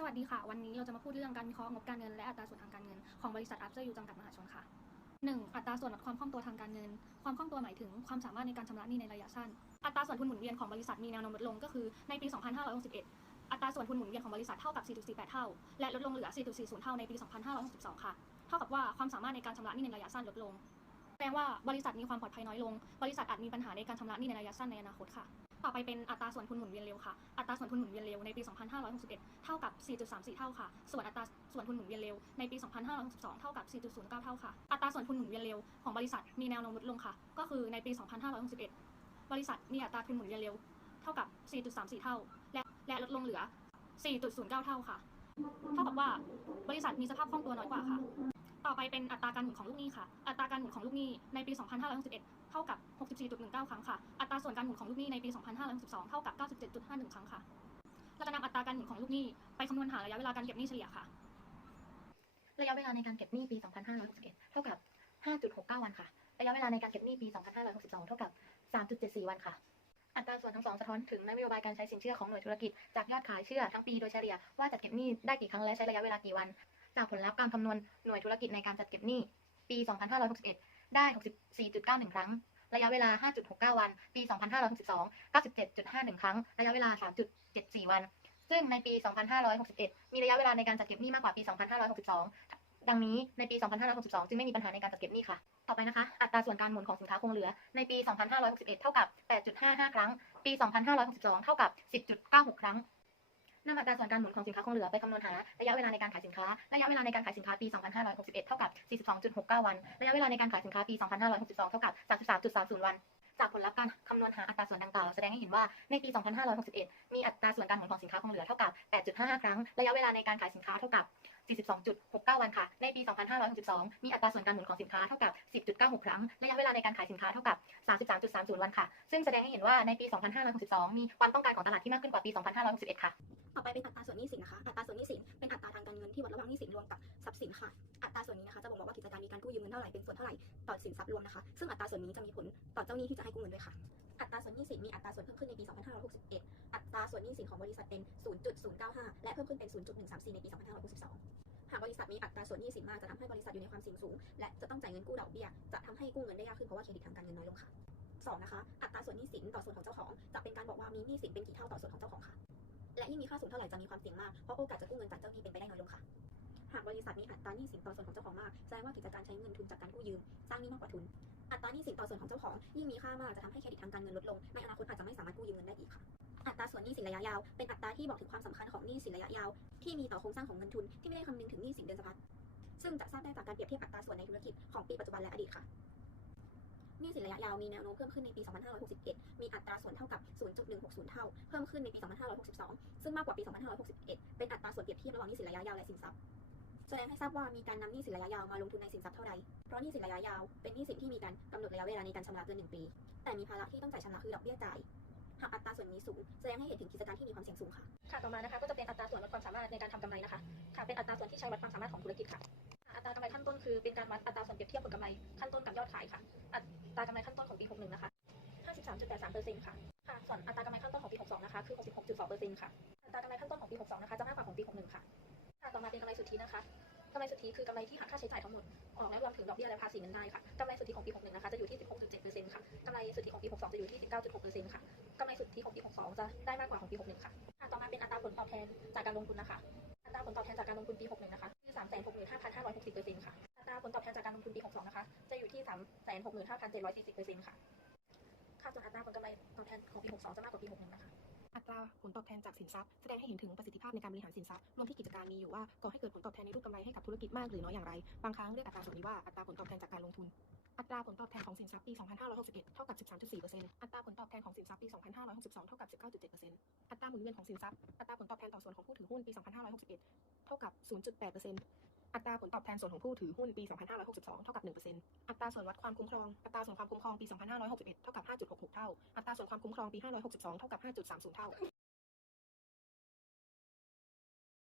สวัสดีค่ะ วันนี้เราจะมาพูดเรื่องการวิเคราะห์งบการเงินและอัตราส่วนทางการเงินของบริษัท After You จำกัดมหาชนค่ะ 1. อัตราส่วนลดความคล่องตัวทางการเงิน ความคล่องตัวหมายถึงความสามารถในการชำระหนี้ในระยะสั้น อัตราส่วนทุนหมุนเวียนของบริษัทมีแนวโน้มลดลงก็คือในปี 2561 อัตราส่วนทุนหมุนเวียนของบริษัทเท่ากับ 4.48 เท่า และลดลงเหลือ 4.40 เท่าในปี 2562 ค่ะ เท่ากับว่าความสามารถในการชำระหนี้ในระยะสั้นลดลงแสดงว่าบริษัทมีความปลอดภัยน้อยลง บริษัทอาจมีปัญหาในการชำระหนี้ในระยะสั้นในอนาคตค่ะ ต่อไปเป็นอัตราส่วนทุนหมุนเวียนเร็วค่ะ อัตราส่วนทุนหมุนเวียนเร็วในปี 2561 เท่ากับ 4.34 เท่าค่ะ ส่วนอัตราส่วนทุนหมุนเวียนเร็วในปี 2562 เท่ากับ 4.09 เท่าค่ะ อัตราส่วนทุนหมุนเวียนเร็วของบริษัทมีแนวโน้มลดลงค่ะ ก็คือในปี 2561 บริษัทมีอัตราทุนหมุนเวียนเร็วเท่ากับ 4.34 เท่า และและลดลงเหลือ 4.09 เท่าค่ะ เท่ากับว่าบริษัทมีสภาพคล่องตัวน้อยกว่าค่ะ ต่อไปเป็นอัตราการหมุนของลูกหนี้ค่ะ อัตราการหมุนของลูกหนี้ในปี 2561 เท่ากับ 64.19 ครั้งค่ะ อัตราส่วนการหมุนของลูกหนี้ในปี 2562 เท่ากับ 97.51 ครั้งค่ะ เราจะนำอัตราการหมุนของลูกหนี้ไปคำนวณหาระยะเวลาการเก็บหนี้เฉลี่ยค่ะ ระยะเวลาในการเก็บหนี้ปี 2561 เท่ากับ 5.69 วันค่ะ ระยะเวลาในการเก็บหนี้ปี 2562 เท่ากับ 3.74 วันค่ะอัตราส่วนทั้งสองสะท้อนถึงนโยบายการใช้สินเชื่อของหน่วยธุรกิจจากยอดขายเชื่อทั้งปีโดยเฉลี่ยว่าจัดเก็บหนี้ได้กี่ครั้งและใช้ระยะเวลากี่วัน จากผลลัพธ์การคำนวณหน่วยธุรกิจในการจัดเก็บหนี้ปี 2561 ได้ 64.91 ครั้ง ระยะเวลา 5.69 วัน ปี 2562 97.51 ครั้ง ระยะเวลา 3.74 วัน ซึ่งในปี 2561 มีระยะเวลาในการจัดเก็บหนี้มากกว่าปี 2562 ดังนี้ในปี 2562 จึงไม่มีปัญหาในการจัดเก็บหนี้ค่ะ ต่อไปนะคะ อัตราส่วนการหมุนของสินค้าคงเหลือ ในปี 2561 เท่ากับ 8.55 ครั้ง ปี 2562 เท่ากับ 10.96 ครั้ง นำอัตราส่วนการหมุนของสินค้าคงเหลือไปคำนวณหาระยะเวลาในการขายสินค้า ระยะเวลาในการขายสินค้าปี 2561 เท่ากับ 42.69 วัน ระยะเวลาในการขายสินค้าปี 2562 เท่ากับ 33.30 วัน จากผลลัพธ์การคำนวณหาอัตราส่วนดังกล่าวแสดงให้เห็นว่าในปี 2561 มีอัตราส่วนการหมุนของสินค้าคงเหลือเท่ากับ 8.55 ครั้ง ระยะเวลาในการขายสินค้าเท่ากับ 42.69 วันค่ะ ในปี 2562 มีอัตราส่วนการหมุนของสินค้าเท่ากับ 10.96 ครั้ง ระยะเวลาในการขายสินค้าเท่ากับ 33.30 วันค่ะ ซึ่งแสดงให้เห็นว่าในปี 2562 มีความต้องการของตลาดที่มากขึ้นกว่าปี 2561 ค่ะ ต่อไปเป็นอัตราส่วนหนี้สินนะคะ อัตราส่วนหนี้สินเป็นอัตราทางการเงินที่วัดระหว่างหนี้สินรวมกับทรัพย์สินค่ะ อัตราส่วนนี้นะคะจะบ่งบอกว่ากิจการมีการกู้ยืมเงินเท่าไหร่เป็นส่วนเท่าไหร่ต่อสินทรัพย์รวมนะคะ ซึ่งอัตราส่วนนี้จะมีผลต่อเจ้าหนี้ที่จะให้กู้เงินด้วยค่ะอัตราส่วนหนี้สินมีอัตราส่วนเพิ่มขึ้นในปี 2561 อัตราส่วนหนี้สินของบริษัทเป็น 0.095 และเพิ่มขึ้นเป็น 0.134 ในปี 2562 หากบริษัทมีอัตราส่วนหนี้สินมากจะทำให้บริษัทอยู่ในความเสี่ยงสูง และจะต้องจ่ายเงินกู้ดอกเบี้ย จะทำให้กู้เงินได้ยากขึ้นเพราะว่าเครดิตทางการเงินน้อยลงค่ะสองนะคะอัตราส่วนหนี้สินต่อส่วนของเจ้าของ จะเป็นการบอกว่ามีหนี้สินเป็นกี่เท่าต่อส่วนของเจ้าของค่ะ และยิ่งมีค่าสูงเท่าไหร่จะมีความเสี่ยงมากเพราะโอกาสจะกู้เงินจากเจ้าหนี้เป็นไปได้น้อยลงค่ะ หากบริษัทมีอัตราหนี้สินต่อส่วนของเจ้าของมากแสดงว่ากิจการใช้เงินทุนจากการกู้ยืม สร้างหนี้มากกว่าทุน อัตราหนี้สินต่อส่วนของเจ้าของ ยิ่งมีค่ามากจะทำให้เครดิตทางการเงินลดลงในอนาคตอาจจะไม่สามารถกู้ยืมเงินได้อีกค่ะอัตราส่วนหนี้สินระยะยาวเป็นอัตราที่บอกถึงความสำคัญของหนี้สินระยะยาว ที่มีต่อโครงสร้างของเงินทุนที่ไม่ได้คำนึงถึงหนี้สินเดือนสะพัดซึ่งจะทราบได้จากการเปรียบเทียบอัตราส่วนในธุรกิจของปีปัจจุบันและอดีตค่ะหนี้สินระยะยาวมีแนวโน้มเพิ่มขึ้นในปี 2561 มีอัตราส่วนเท่ากับ 0.160 เท่า เพิ่มขึ้นในปี 2562 ซึ่งมากกว่าปี 2561 เป็นอัตราส่วนเปรียบเทียบระหว่างหนี้สินระยะยาวและสินทรัพย์แสดงให้ทราบว่ามีการนำหนี้สินระยะยาวมาลงทุนในสินทรัพย์เท่าใด เพราะหนี้สินระยะยาวเป็นหนี้สินที่มีการกำหนดระยะเวลาในการชำระเกิน 1 ปี แต่มีภาระที่ต้องจ่ายชำระคือดอกเบี้ยจ่าย หากอัตราส่วนนี้สูงแสดงให้เห็นถึงกิจการที่มีความเสี่ยงสูงค่ะ ค่ะต่อมานะคะ ก็จะเป็นอัตราส่วนวัดความสามารถในการทำกำไรนะคะ ค่ะ เป็นอัตราส่วนที่ใช้วัดความสามารถของธุรกิจค่ะ อัตรากำไรขั้นต้นคือเป็นการวัดอัตราส่วนเปรียบเทียบผลกำไรขั้นต้นกับยอดขายค่ะ อัตรากำไรขั้นต้นของปี 61 นะคะ 53.83%ค่ะ ค่ะ ส่วนอัตรากำไรขั้นต้นของปี 62 นะคะ คือ 66.2%ค่ะ อัตรากำไรขั้นต้นของปี 62 นะคะ จะมากกว่าของปี 61 ค่ะ ค่ะ ต่อมาเป็นกำไรสุทธินะคะกำไรสุทธิคือกำไรที่หักค่าใช้จ่ายทั้งหมด ออกและรวมถึงดอกเบี้ยและภาษีเงินได้ค่ะกำไรสุทธิของปี 61 นะคะจะอยู่ที่ 16.7%ค่ะกำไรสุทธิของปี 62 จะอยู่ที่ 19.6%ค่ะกำไรสุทธิของปี 62 จะได้มากกว่าของปี 61ค่ะค่ะต่อมาเป็นอัตราผลตอบแทนจากการลงทุนนะคะ อัตราผลตอบแทนจากการลงทุนปี 61 นะคะคือ 365,560%ค่ะ อัตราผลตอบแทนจากการลงทุนปี 62 นะคะ จะอยู่ที่ 365,740%ค่ะ ค่ะส่วนอัตราผลกำไรตอบแทนของปี 62 จะมากกว่าปี 61 นะคะ ตราผลตอบแทนจากสินทรัพย์แสดงให้เห็นถึงประสิทธิภาพในการบริหารสินทรัพย์รวมที่กิจการมีอยู่ว่าก่อให้เกิดผลตอบแทนในรูปกำไรให้กับธุรกิจมากหรือน้อยอย่างไร บางครั้งเรียกอัตราส่วนนี้ว่าอัตราผลตอบแทนจากการลงทุน อัตราผลตอบแทนของสินทรัพย์ปี 2561 เท่ากับ 13.4%อัตราผลตอบแทนของสินทรัพย์ปี 2562 เท่ากับ 19.7%อัตราหมุนเวียนของสินทรัพย์ อัตราผลตอบแทนต่อส่วนของผู้ถือหุ้นปี 2561 เท่ากับ 0.8% อัตราผลตอบแทนส่วนของผู้ถือหุ้นปี 2562 เท่ากับ 1%อัตราส่วนวัดความคุ้มครอง อัตราส่วนความคุ้มครองปี 2561 เท่ากับ 5.66 เท่า อัตราส่วนความคุ้มครองปี 562 เท่ากับ 5.30 เท่า